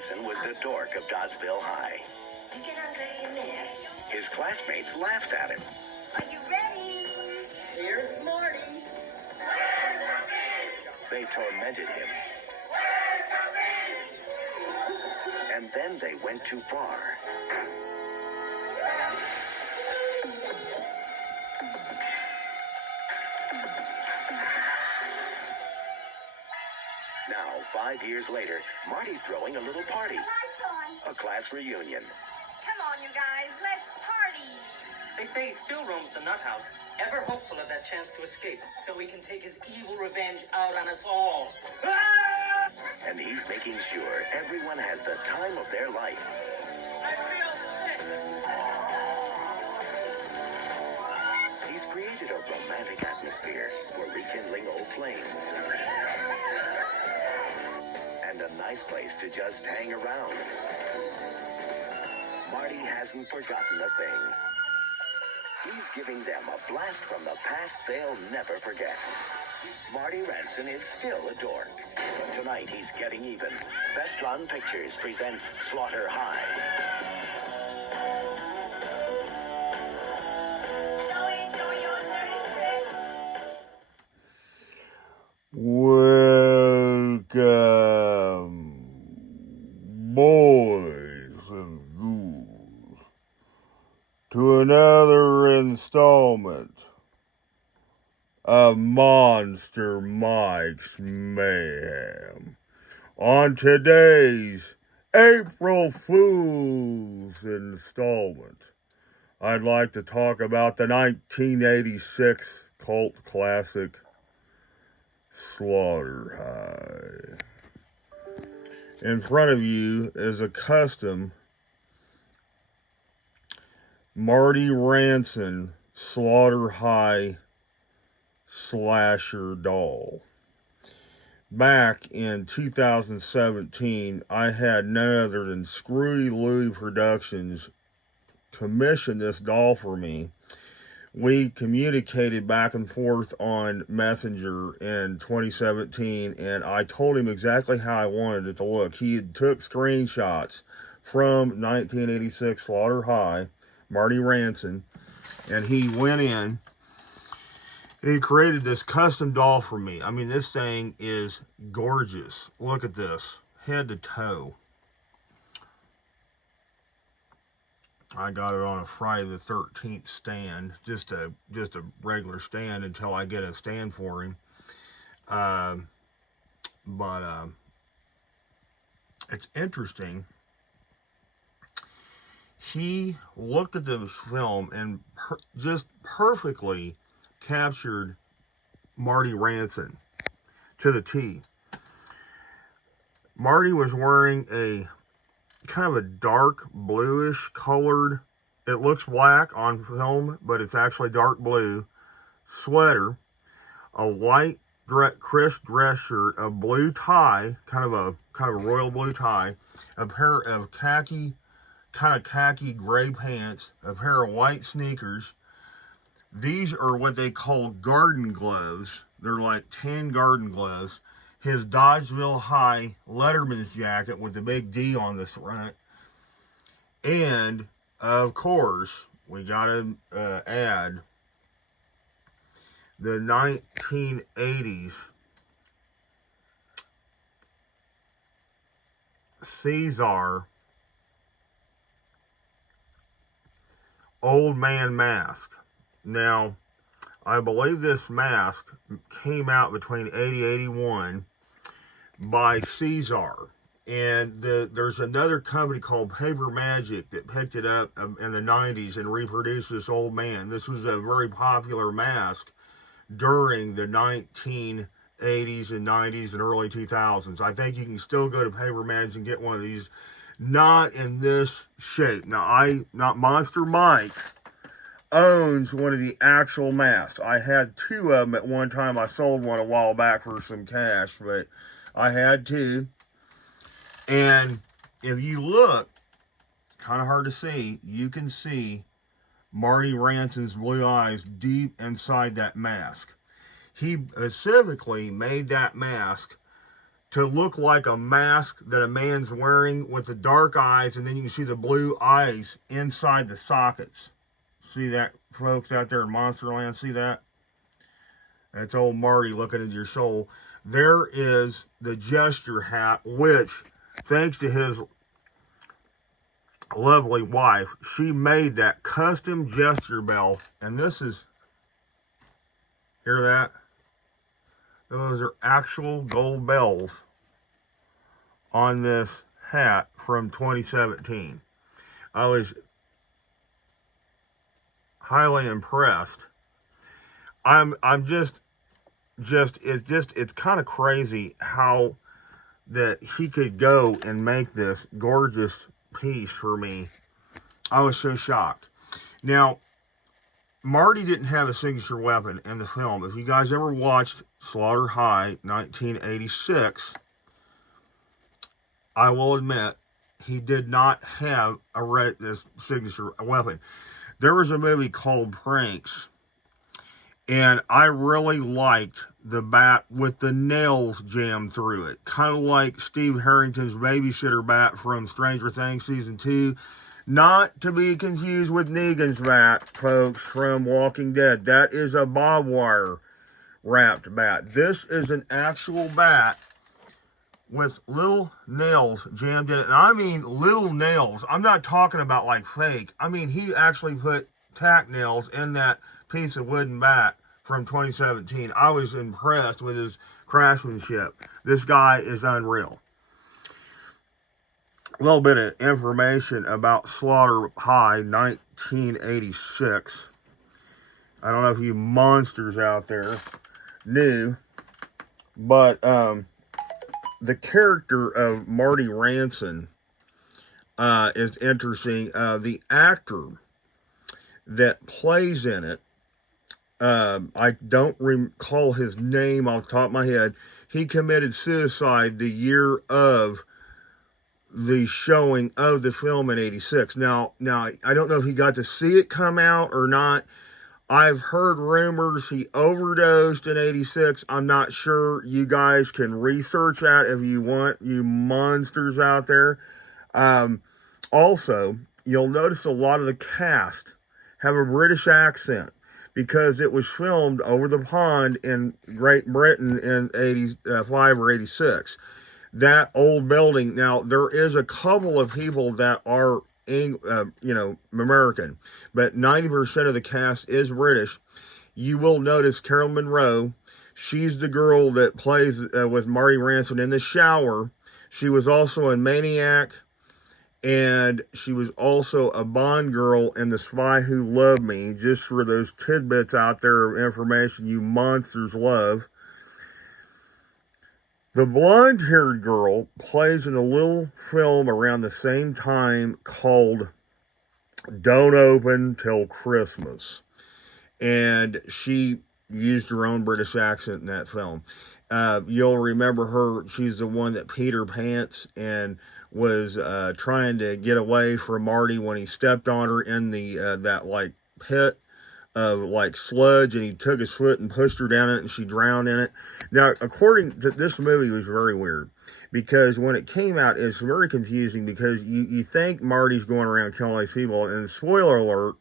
Ranson was the dork of Doddsville High. You get undressed in there. His classmates laughed at him. Are you ready? Here's Marty. They tormented him. And then they went too far. Now, 5 years later, Marty's throwing a little party. A class reunion. Come on, you guys, let's party. They say he still roams the nut house, ever hopeful of that chance to escape, so he can take his evil revenge out on us all. Ah! And he's making sure everyone has the time of their life. I feel sick. He's created a romantic atmosphere for rekindling old flames. And a nice place to just hang around. Marty hasn't forgotten a thing. He's giving them a blast from the past they'll never forget. Marty Ranson is still a dork, but tonight he's getting even. Best Run Pictures presents Slaughter High. Welcome, boys and ghouls, to another installment of Monster Mike's Mayhem. On today's April Fool's installment, I'd like to talk about the 1986 cult classic Slaughter High. In front of you is a custom Marty Ranson Slaughter High slasher doll. Back in 2017, I had none other than Screwy Luie Productions commission this doll for me. We communicated back and forth on Messenger in 2017, and I told him exactly how I wanted it to look. He had took screenshots from 1986 Slaughter High, Marty Ranson, and he went in and he created this custom doll for me. I mean, this thing is gorgeous. Look at this, head to toe. I got it on a Friday the 13th stand, just a regular stand until I get a stand for him. It's interesting. He looked at this film and just perfectly captured Marty Ranson to the T. Marty was wearing a kind of a dark bluish colored, it looks black on film, but it's actually dark blue sweater, a white crisp dress shirt, a blue tie, kind of a royal blue tie, a pair of khaki gray pants, a pair of white sneakers. These are what they call garden gloves. They're like tan garden gloves. His Doddsville High Letterman's jacket with the big D on the front. And, of course, we gotta add the 1980s Caesar old man mask. Now, I believe this mask came out between 80 and 81 by Caesar. And there's another company called Paper Magic that picked it up in the 90s and reproduced this old man. This was a very popular mask during the 1980s and 90s and early 2000s. I think you can still go to Paper Magic and get one of these. Not in this shape. Now, not Monster Mike owns one of the actual masks. I had two of them at one time. I sold one a while back for some cash, but I had two. And if you look, kind of hard to see, you can see Marty Ranson's blue eyes deep inside that mask. He specifically made that mask to look like a mask that a man's wearing with the dark eyes, and then you can see the blue eyes inside the sockets. See that, folks, out there in Monsterland? See that? That's old Marty looking into your soul. There is the gesture hat, which, thanks to his lovely wife, she made that custom gesture bell. And this is, hear that? Those are actual gold bells on this hat from 2017. I was highly impressed. It's kind of crazy how that he could go and make this gorgeous piece for me. I was so shocked. Now, Marty didn't have a signature weapon in the film. If you guys ever watched Slaughter High 1986, I will admit he did not have this signature weapon. There was a movie called Pranks, and I really liked the bat with the nails jammed through it. Kind of like Steve Harrington's babysitter bat from Stranger Things Season 2. Not to be confused with Negan's bat, folks, from Walking Dead. That is a barbed wire wrapped bat. This is an actual bat with little nails jammed in it. And I mean little nails. I'm not talking about like fake. I mean, he actually put tack nails in that piece of wooden bat from 2017. I was impressed with his craftsmanship. This guy is unreal. A little bit of information about Slaughter High 1986. I don't know if you monsters out there knew, but the character of Marty Ranson is interesting. The actor that plays in it, I don't recall his name off the top of my head. He committed suicide the year of the showing of the film in 86. Now, I don't know if he got to see it come out or not. I've heard rumors he overdosed in 86. I'm not sure. You guys can research that if you want, you monsters out there. Also, you'll notice a lot of the cast have a British accent because it was filmed over the pond in Great Britain in 85 or 86. That old building. Now, there is a couple of people that are American, but 90% of the cast is British. You will notice Carol Monroe. She's the girl that plays with Marty Ranson in the shower. She was also in Maniac, and she was also a Bond girl in The Spy Who Loved Me, just for those tidbits out there of information you monsters love. The blonde-haired girl plays in a little film around the same time called Don't Open Till Christmas. And she used her own British accent in that film. You'll remember her. She's the one that Peter Pants and was trying to get away from Marty when he stepped on her in the that like pit of like sludge, and he took his foot and pushed her down it, and she drowned in it. Now, according to this movie, was very weird because when it came out, it's very confusing because you think Marty's going around killing these people, and spoiler alert,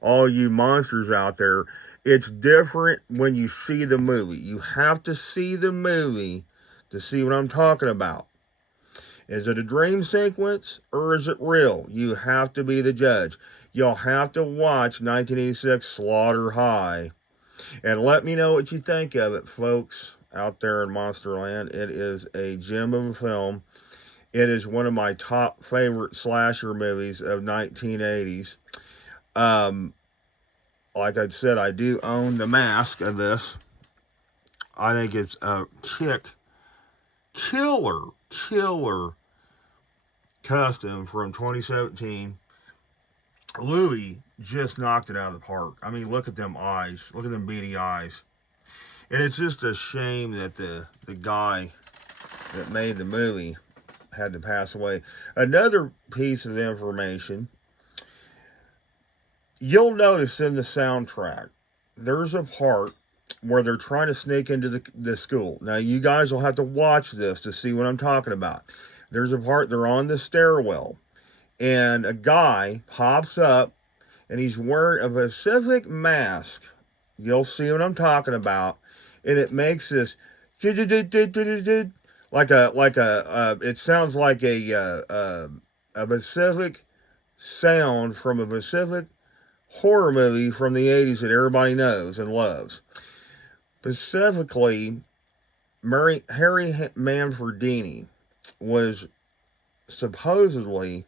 all you monsters out there, it's different when you see the movie. You have to see the movie to see what I'm talking about. Is it a dream sequence or is it real? You have to be the judge. You'll have to watch 1986 Slaughter High. And let me know what you think of it, folks, out there in Monsterland. It is a gem of a film. It is one of my top favorite slasher movies of 1980s. Like I said, I do own the mask of this. I think it's a killer custom from 2017. Luie just knocked it out of the park. I mean, look at them eyes. Look at them beady eyes. And it's just a shame that the guy that made the movie had to pass away. Another piece of information. You'll notice in the soundtrack, there's a part where they're trying to sneak into the school. Now, you guys will have to watch this to see what I'm talking about. There's a part, they're on the stairwell, and a guy pops up, and he's wearing a specific mask. You'll see what I'm talking about, and it makes this it sounds like a specific sound from a specific horror movie from the 80s that everybody knows and loves. Specifically, Harry Manfredini was supposedly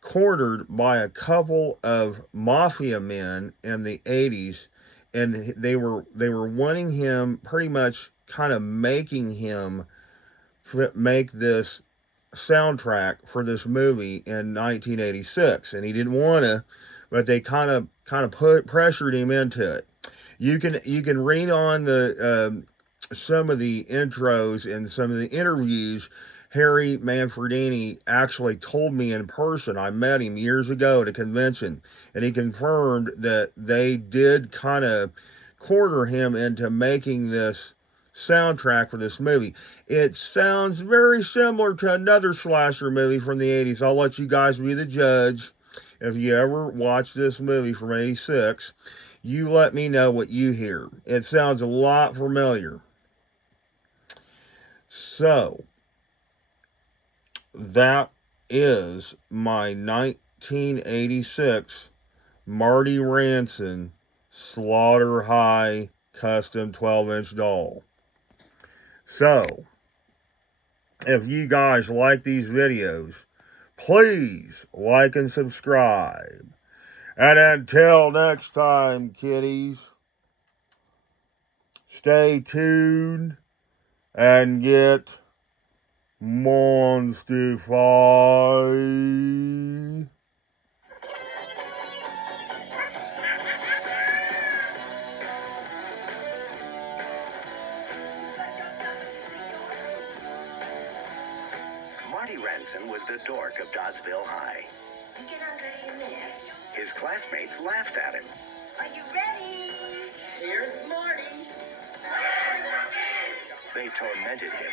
cornered by a couple of mafia men in the 80s, and they were wanting him, pretty much kind of making him make this soundtrack for this movie in 1986, and he didn't want to, but they kind of pressured him into it. You can read on the some of the intros and some of the interviews. Harry Manfredini actually told me in person. I met him years ago at a convention, and he confirmed that they did kind of corner him into making this soundtrack for this movie. It sounds very similar to another slasher movie from the 80s. I'll let you guys be the judge. If you ever watch this movie from 86, you let me know what you hear. It sounds a lot familiar. So, that is my 1986 Marty Ranson Slaughter High custom 12-inch doll. So, if you guys like these videos, please like and subscribe. And until next time, kiddies, stay tuned and get monstified. Marty Ranson was the dork of Doddsville High. You get undressed in there. His classmates laughed at him. Are you ready? Here's Marty. They tormented him.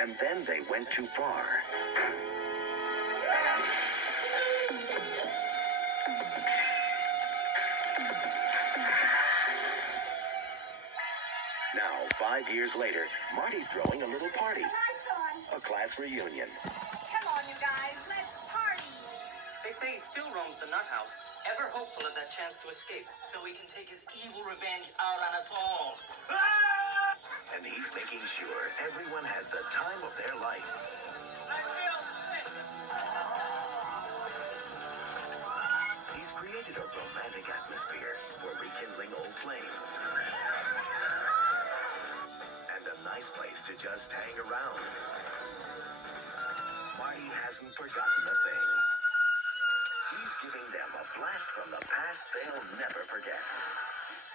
And then they went too far. Now, 5 years later, Marty's throwing a little party. A class reunion. Come on, you guys, let's party. They say he still roams the nut house, ever hopeful of that chance to escape, so he can take his evil revenge out on us all. And he's making sure everyone has the time of their life. I feel sick. He's created a romantic atmosphere for rekindling old flames. And a nice place to just hang around. Marty hasn't forgotten a thing. He's giving them a blast from the past they'll never forget.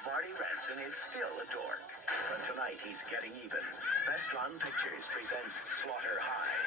Marty Ranson is still a dork, but tonight he's getting even. Vestron Pictures presents Slaughter High.